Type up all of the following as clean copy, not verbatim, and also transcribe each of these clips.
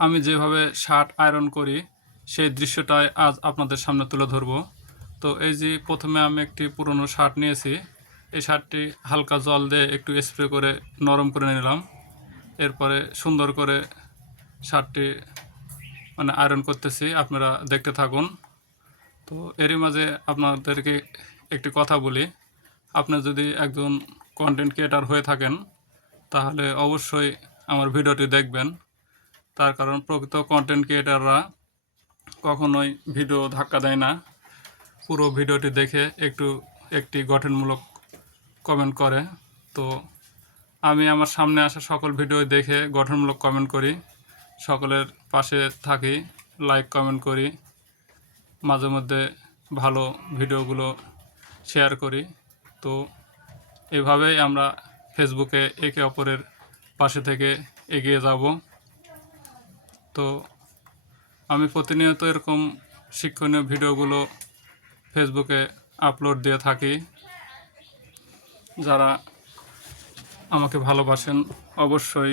আমি যেভাবে shirt iron করি সেই দৃশ্যটাই আজ আপনাদের সামনে তুলে ধরব। তো এই যে প্রথমে আমি একটি পুরনো শার্ট নিয়েছি। এই শার্টটি হালকা জল দিয়ে একটু স্প্রে করে নরম করে নিলাম। এরপরে সুন্দর করে শার্টটি আয়রন করতেছি, আপনারা দেখতে থাকুন। তো এরই মাঝে আপনাদেরকে একটি কথা বলি, আপনি যদি একজন কন্টেন্ট ক্রিয়েটার হয়ে থাকেন তাহলে অবশ্যই আমার ভিডিওটি দেখবেন। তার কারণ প্রকৃত কন্টেন্ট ক্রিয়েটাররা কখনোই ভিডিও ধাক্কা দেয় না, পুরো ভিডিওটি দেখে একটি গঠনমূলক কমেন্ট করে। তো আমি আমার সামনে আসা সকল ভিডিও দেখে গঠনমূলক কমেন্ট করি, সকলের পাশে থাকি, লাইক কমেন্ট করি, মাঝে মধ্যে ভালো ভিডিওগুলো শেয়ার করি। তো এভাবেই আমরা ফেসবুকে একে অপরের পাশে থেকে এগিয়ে যাব। তো আমি প্রতিনিয়ত এরকম শিক্ষণীয় ভিডিওগুলো ফেসবুকে আপলোড দিয়ে থাকি। যারা আমাকে ভালোবাসেন অবশ্যই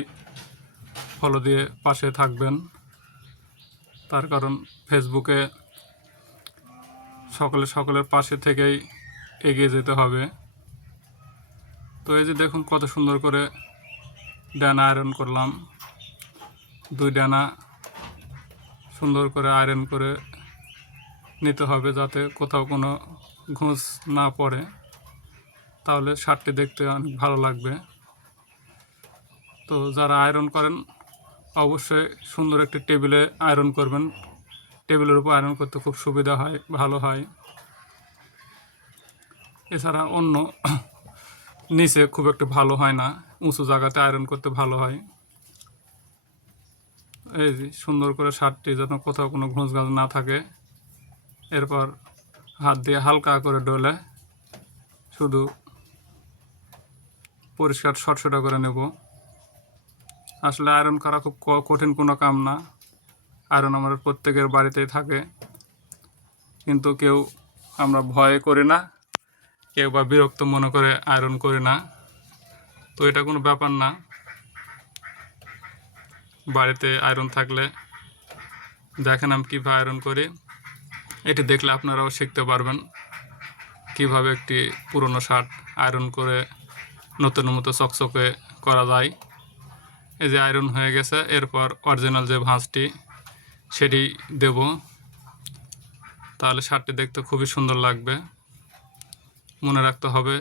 ফলো দিয়ে পাশে থাকবেন, তার কারণ ফেসবুকে সকলের পাশে থেকেই এগিয়ে যেতে হবে। তো এই যে দেখুন কত সুন্দর করে ডানা আয়রন করলাম। দুই ডানা সুন্দর করে আয়রন করে নিতে হবে যাতে কোথাও কোনো ঘুষ না পড়ে, তাহলে শার্টটি দেখতে অনেক ভালো লাগবে। তো যারা আয়রন করেন অবশ্যই সুন্দর একটি টেবিলে আয়রন করবেন, টেবিলের উপর আয়রন করতে খুব সুবিধা হয়, ভালো হয়। এছাড়া অন্য নিচে খুব একটা ভালো হয় না, উঁচু জায়গাতে আয়রন করতে ভালো হয়। এই যে সুন্দর করে শার্টটি যেন কোথাও কোনো ঘুষ গাছ না থাকে। এরপর হাত দিয়ে হালকা করে ডলে শুধু পরিষ্কার শর্টশটা করে নেব। আসলে আয়রন করা খুব কঠিন কোনো কাম না, আয়রন আমাদের প্রত্যেকের বাড়িতেই থাকে, কিন্তু আমরা ভয় করি না, কেউ বা বিরক্ত মনে করে আয়রন করি না। তো এটা কোনো ব্যাপার না, বাড়িতে আয়রন থাকলে দেখেন আমি কীভাবে আয়রন করি, এটি দেখলে আপনারাও শিখতে পারবেন কিভাবে একটি পুরনো শার্ট আয়রন করে নতুন মতো চকচকে করা যায়। এই যে আয়রন হয়ে গেছে, এরপর অরিজিনাল যে ভাঁজটি সেটি দেব, তাহলে শার্টটি দেখতে খুবই সুন্দর লাগবে। মনে রাখতে হবে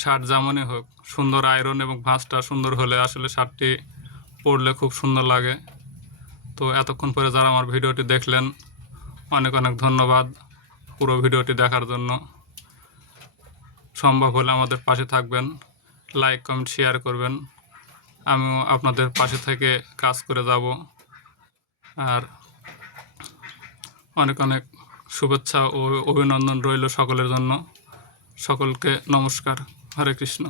শার্ট যেমনই হোক সুন্দর আয়রন এবং ভাঁজটা সুন্দর হলে আসলে শার্টটি পরলে খুব সুন্দর লাগে। তো এতক্ষণ পরে যারা আমার ভিডিওটি দেখলেন অনেক অনেক ধন্যবাদ পুরো ভিডিওটি দেখার জন্য। সম্ভব হলে আমাদের পাশে থাকবেন, লাইক কমেন্ট শেয়ার করবেন, আমিও আপনাদের পাশে থেকে কাজ করে যাব। আর অনেক অনেক শুভেচ্ছা ও অভিনন্দন রইল সকলের জন্য। সকলকে নমস্কার। হরে কৃষ্ণ।